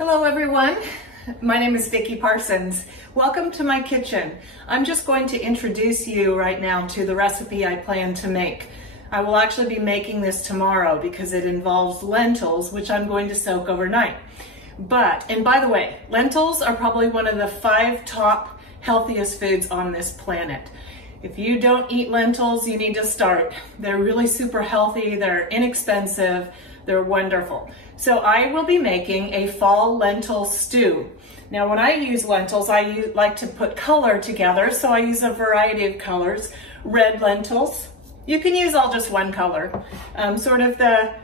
Hello everyone, my name is Vicki Parsons. Welcome to my kitchen. I'm just going to introduce you right now to the recipe I plan to make. I will actually be making this tomorrow because it involves lentils, which I'm going to soak overnight. And by the way, lentils are probably one of the 5 top healthiest foods on this planet. If you don't eat lentils, you need to start. They're really super healthy, they're inexpensive, they're wonderful. So I will be making a fall lentil stew. Now when I use lentils, I like to put color together, so I use a variety of colors. Red lentils, you can use all just one color, sort of the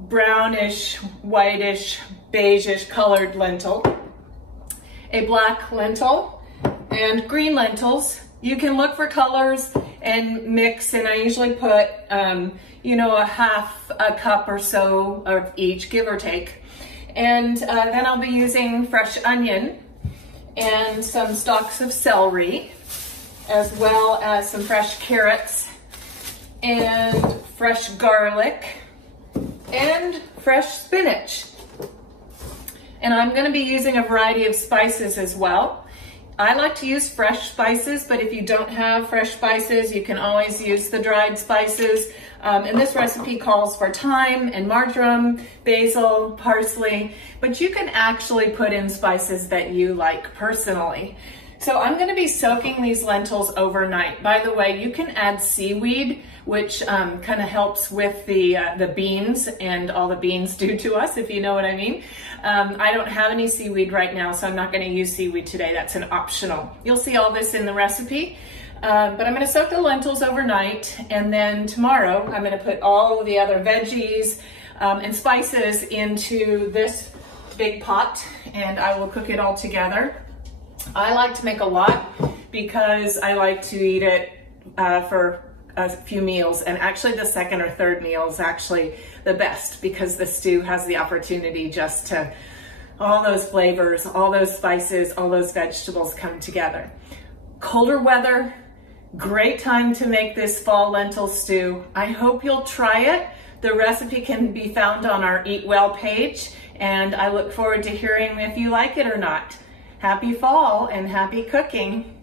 brownish, whitish, beigeish colored lentil. A black lentil and green lentils. You can look for colors and mix, and I usually put, a half a cup or so of each, give or take. And then I'll be using fresh onion and some stalks of celery, as well as some fresh carrots and fresh garlic and fresh spinach. And I'm going to be using a variety of spices as well. I like to use fresh spices, but if you don't have fresh spices, you can always use the dried spices. And this recipe calls for thyme and marjoram, basil, parsley, but you can actually put in spices that you like personally. So I'm going to be soaking these lentils overnight. By the way, you can add seaweed, which kind of helps with the beans and all the beans do to us, if you know what I mean. I don't have any seaweed right now, so I'm not going to use seaweed today. That's an optional. You'll see all this in the recipe. But I'm going to soak the lentils overnight, and then tomorrow I'm going to put all of the other veggies and spices into this big pot, and I will cook it all together. I like to make a lot because I like to eat it for a few meals, and actually the second or third meal is actually the best because the stew has the opportunity just to, all those flavors, all those spices, all those vegetables come together. Colder weather, great time to make this fall lentil stew. I hope you'll try it. The recipe can be found on our Eat Well page, and I look forward to hearing if you like it or not. Happy fall and happy cooking.